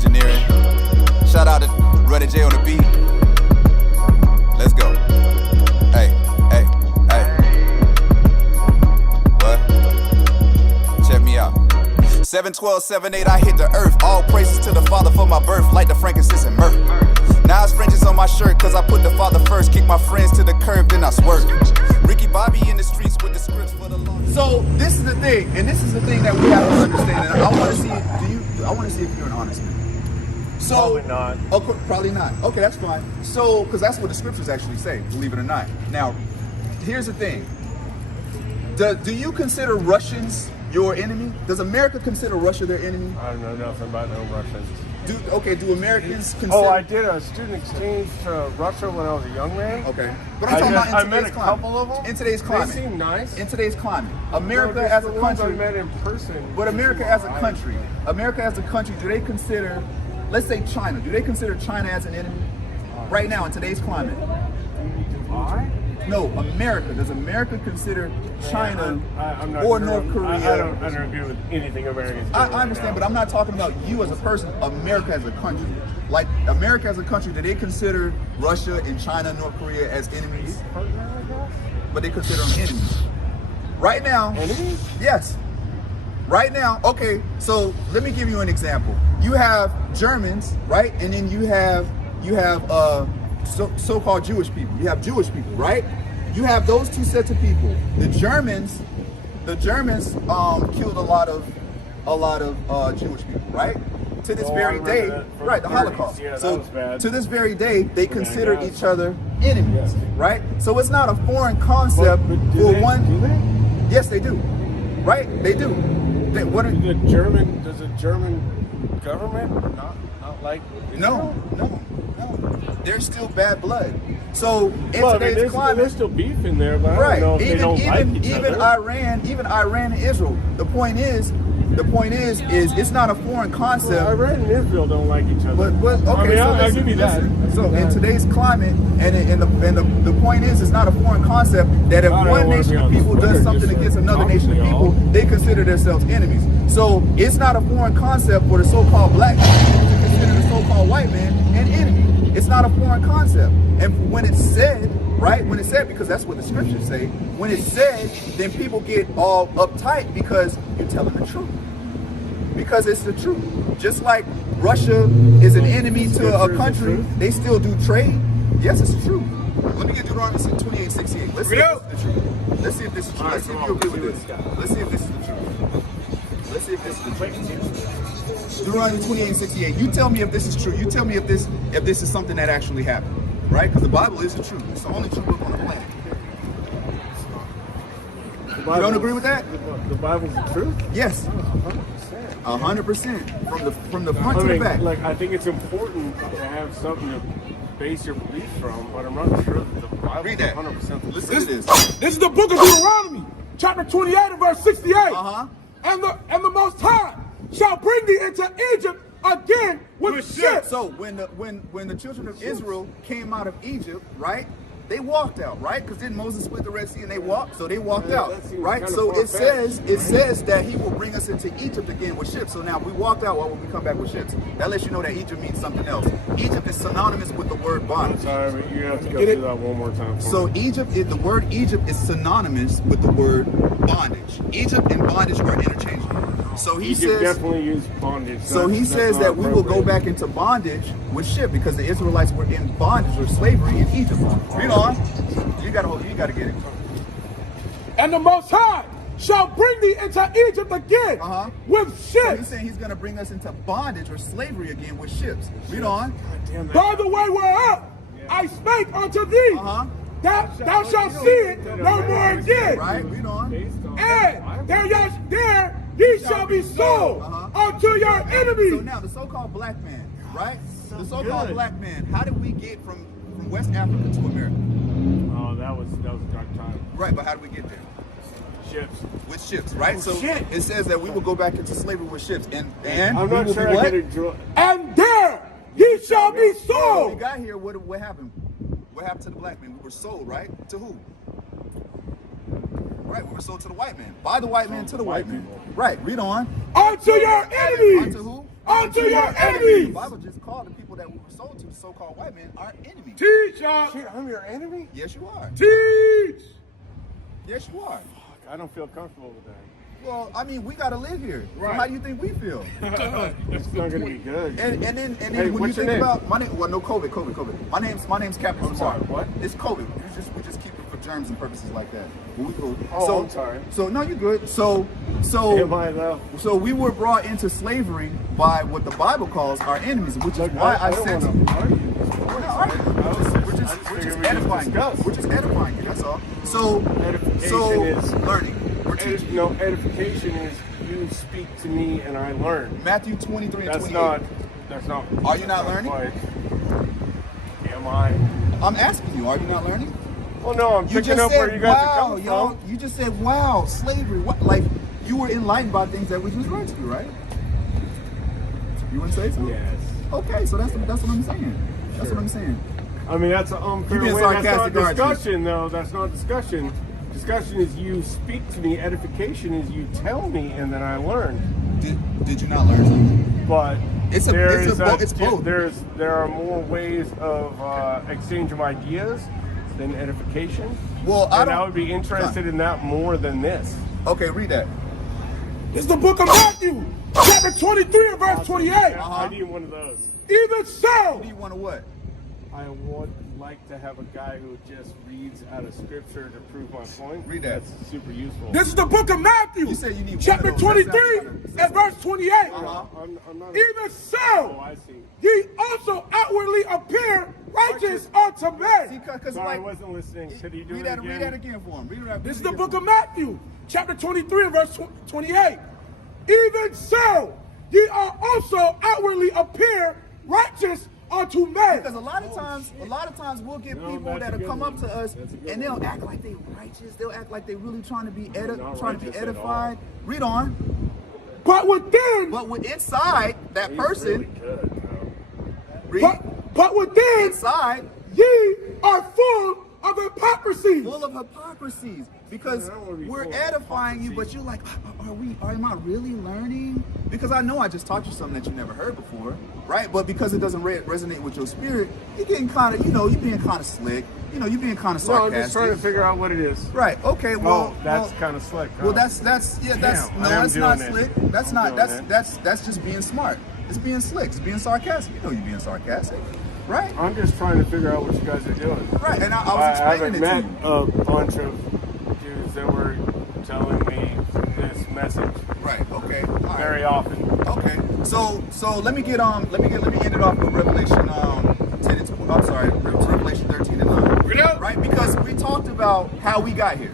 engineering. Shout out to Ruddy J on the beat. Let's go. Hey, hey, hey. What? Check me out. 712, 78, I hit the earth. All praises to the Father for my birth, like the frankincense and myrrh. Now it's fringes on my shirt, cause I put the Father first. Kick my friends to the curb, then I swerve. Ricky Bobby in the streets with the scripts for the law. So this is the thing, and this is the thing that we have to understand. And I want to see, I want to see if you're an honest man. So, probably not. Okay, probably not. Okay, that's fine. So, because that's what the scriptures actually say, believe it or not. Now, here's the thing. Do you consider Russians your enemy? Does America consider Russia their enemy? I don't know nothing about no Russians. Do Americans consider... Oh, I did a student exchange to Russia when I was a young man. Okay. But I'm talking about in today's climate. Couple of them. In today's climate. They seem nice. In today's climate. America as a country... I met in person. But America as a country, do they consider, let's say China, do they consider China as an enemy? Right now in today's climate. Why? No, America. Does America consider China or North Korea? I don't agree with anything Americans do. I understand, but I'm not talking about you as a person. America as a country. Like, America as a country, do they consider Russia and China, North Korea as enemies? But they consider them enemies. Right now. Enemies? Yes. Right now, okay, so let me give you an example. You have Germans, right? And then you have so-called Jewish people. You have Jewish people, right? You have those two sets of people. The Germans killed a lot of Jewish people, right? To this very day, right? The Holocaust. Yeah, so that was bad. to this very day, they consider each other enemies, right? So it's not a foreign concept for one. Do they? Yes, they do. Right? They do. Does the German government not like Israel? No. There's still bad blood. So in today's climate, there's still beef in there, but right? I don't know if they don't like each other. Iran and Israel. The point is, it's not a foreign concept. Well, Iran and Israel don't like each other. But okay, I'll give you that. So in today's climate, and the point is, it's not a foreign concept that if one nation of people does something against another nation of people, they consider themselves enemies. So it's not a foreign concept for the so-called black man to consider the so-called white man an enemy. It's not a foreign concept. And when it's said, right, because that's what the scriptures say, when it's said, then people get all uptight because you're telling the truth. Because it's the truth. Just like Russia is an enemy to a country, they still do trade. Yes, it's the truth. Let me get Deuteronomy 28:68. Let's see if this is the truth. Let's see if this is true. Let's see if you agree with this. Let's see if this is the truth. Let's see if this is the truth. Deuteronomy 28:68. You tell me if this is true. You tell me if this is something that actually happened. Right? Because the Bible is the truth. It's the only true book on the planet. You don't agree with that? The Bible's the truth? Yes. 100%. From the front to the back. Like, I think it's important to have something to base your beliefs from, but I'm not sure that the Bible is 100% the truth. Listen to this. This is the book of Deuteronomy, chapter 28 and verse 68. And the Most High shall bring thee into Egypt again with ships. So when the children of Israel came out of Egypt, right? They walked out, right? Because then Moses split the Red Sea and they walked, so they walked out, right? So it says that he will bring us into Egypt again with ships. So now if we walked out, why would we come back with ships? That lets you know that Egypt means something else. Egypt is synonymous with the word bondage. I'm sorry, but you have to go through that one more time for So me. the word Egypt is synonymous with the word bondage. Egypt and bondage are interchangeable. So he says definitely use bondage. So he says that we will go back into bondage with ship because the Israelites were in bondage or slavery in Egypt. Read on. You gotta get it. And the Most High shall bring thee into Egypt again with ships. So he's saying he's gonna bring us into bondage or slavery again with ships. Read on. By the way whereof I spake unto thee, thou shalt see it no more again. Right. Read on. And there ye shall be sold unto your enemies. So now the so-called black man, right? The so-called black man. How did we get from West Africa to America? Oh, that was a dark time. Right, but how did we get there? Ships. With ships, right? So it says that we will go back into slavery with ships, and I'm not sure I get it. And there ye shall be sold. When we got here, what happened? What happened to the black man? We were sold, right? To who? Right, we were sold to the white man. By the white man to the white man. Right, read on. Unto your enemies. Unto who? unto your The enemies. Bible just called the people that we were sold to, the so-called white men, our enemies. Teach us. Shit, I'm your enemy? Yes, you are. Teach. Yes, you are. I don't feel comfortable with that. Well, I mean, we gotta live here. Right. So how do you think we feel? It's not gonna be good. And then Hey, when you what's your think name? about my name, well, no, COVID. My name's Captain I'm Smart. sorry, what? It's COVID. We just keep it for germs and purposes like that. But we go. Oh, so, I'm sorry. So no, you're good. So Am I though? So we were brought into slavery by what the Bible calls our enemies, which is why I don't said. want to argue. We're not arguing. We're just edifying you. We're just edifying you. That's all. So Edification is learning. We're teaching. No, edification is you speak to me and I learn. Matthew 23 and 28. That's not. Are you not learning? Am I? I'm asking you. Are you not learning? Well, no, I'm You picking just up where said, you guys wow, are coming y'all. from. You just said, wow, slavery. What? Like, you were enlightened by things that we just read to you, right? You wouldn't say so? Yes. Okay, so that's what I'm saying. That's what I'm saying. I mean, that's an unfair You being way. That's not sarcastic, aren't you? discussion, though. That's not discussion. Discussion is you speak to me. Edification is you tell me, and then I learn. Did you not learn something? But It's both. There are more ways of exchange of ideas than edification. Well, I would be interested in that more than this. Okay, read that. This is the book of Matthew, chapter 23 and verse 28. I need one of those. Even so, Do you want to what? I would like to have a guy who just reads out of scripture to prove my point. Read that. That's super useful. this is the book of Matthew, You said you need chapter one of those. 23 and verse 28. I'm not. Even so, Oh, I see. ye also outwardly appear righteous unto men. Because Sorry, I wasn't listening. Could you do read it that, again? read that again for him. Read that. This is the book of Matthew, chapter 23 and verse 28. Even so, ye are also outwardly appear righteous unto men. Because a lot of times we'll get No, people that's a that'll good come one. up to us That's a good and they'll one. act like they righteous. They'll act like they really trying to be not righteous at edified. Read on. But within, But with inside that person, Really good, bro. read but within, inside ye are full of hypocrisy. full of hypocrisies. Because I don't wanna be we're full of edifying you, but hypocrisy. you're like, am I really learning? Because I know I just taught you something that you never heard before, right? But because it doesn't resonate with your spirit, you're getting kind of, you're being kind of slick. You're being kind of No, sarcastic. I'm just trying to figure out what it is. Right. Okay. Well, that's kind of slick. Huh? Well, that's not doing slick. it. That's I'm not. doing That's just being smart. It's being slick. It's being sarcastic. You know you're being sarcastic, right? I'm just trying to figure out what you guys are doing. Right. And I was I explaining haven't it met to you. a bunch of dudes that were telling me this message Right. Okay. All right. very often. Okay. So let me end it off with Revelation 10 and 2. I'm sorry, Revelation 13 and 9. Read it. Right? Because we talked about how we got here.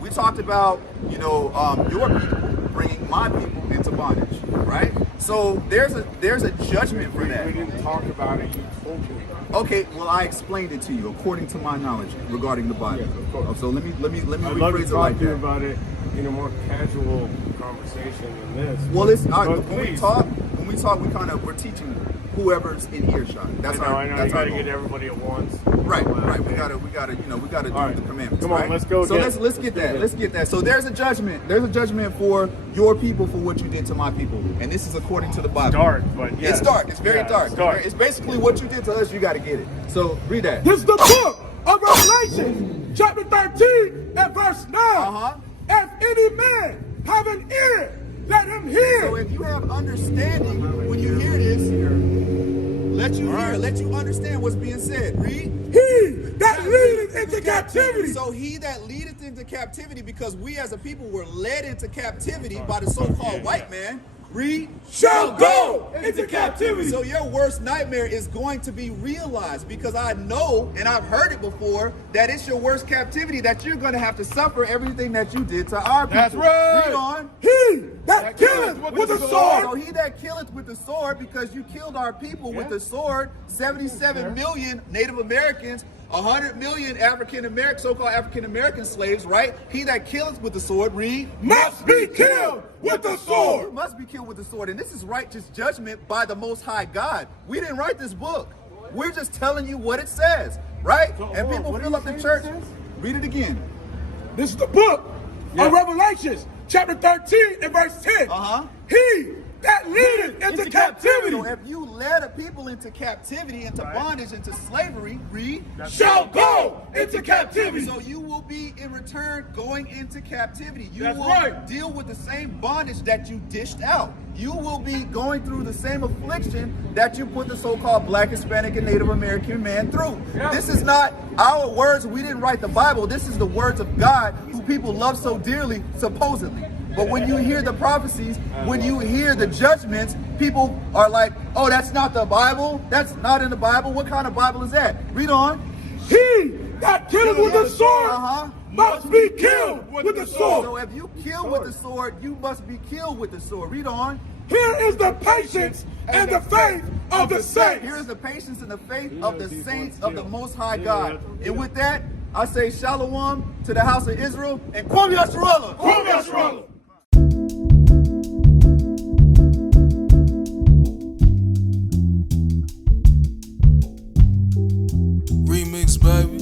We talked about, your people bringing my people into bondage, right? So there's a judgment for that. We didn't talk about it. You told me. Okay, well I explained it to you according to my knowledge regarding the Bible. Yes, of course. So let me I'd love to rephrase it like talk to you that. about it in a more casual conversation than this. Well, it's all right, But when we please. talk, we're teaching whoever's in earshot. That's I know. that's You gotta goal. get everybody at once. Right. Okay. We gotta do All right. the commandments. Come on, right? let's go So again. let's get that. Let's get that. So there's a judgment. There's a judgment for your people for what you did to my people, and this is according to the Bible. Dark, but yeah. It's dark. It's very dark. It's dark. It's basically what you did to us. You got to get it. So read that. This is the book of Revelation, chapter 13 and verse 9. If any man have an ear, let him hear. So if you have understanding when you hear this, let you understand what's being said. Read. He that leadeth into captivity. So he that leadeth into captivity, because we as a people were led into captivity by the so-called white man. Read. Shall go into captivity. So your worst nightmare is going to be realized, because I know, and I've heard it before, that it's your worst captivity, that you're going to have to suffer everything that you did to our people. That's right. Read on. He that killeth with a So sword. he that killeth with the sword, because you killed our people with the sword, 77 million Native Americans, 100 million so-called African American slaves, right? He that killeth with the sword, read, Must be killed with the You sword. must be killed with the sword. And this is righteous judgment by the Most High God. We didn't write this book. We're just telling you what it says, right? So, And hold on, people what fill do up you the say church. it says? Read it again. This is the book of Revelations, chapter 13 and verse 10. He that leadeth into captivity. So if you led a people into captivity, into bondage, into slavery, read, shall go into captivity. So you will be in return going into captivity. You That's will right. deal with the same bondage that you dished out. You will be going through the same affliction that you put the so-called Black, Hispanic, and Native American man through. Yep. This is not our words. We didn't write the Bible. This is the words of God, who people love so dearly, supposedly. But when you hear the prophecies, when you hear the judgments, people are like, oh, that's not the Bible. That's not in the Bible. What kind of Bible is that? Read on. He that killeth with the sword must be killed with the sword. So if you kill with the sword, you must be killed with the sword. Read on. Here is the patience and the faith of the saints. Here is the patience and the faith of the saints of the Most High God. And with that, I say shalom to the house of Israel and Kwame YASHARAHLA. Kwame YASHARAHLA. Remix, baby.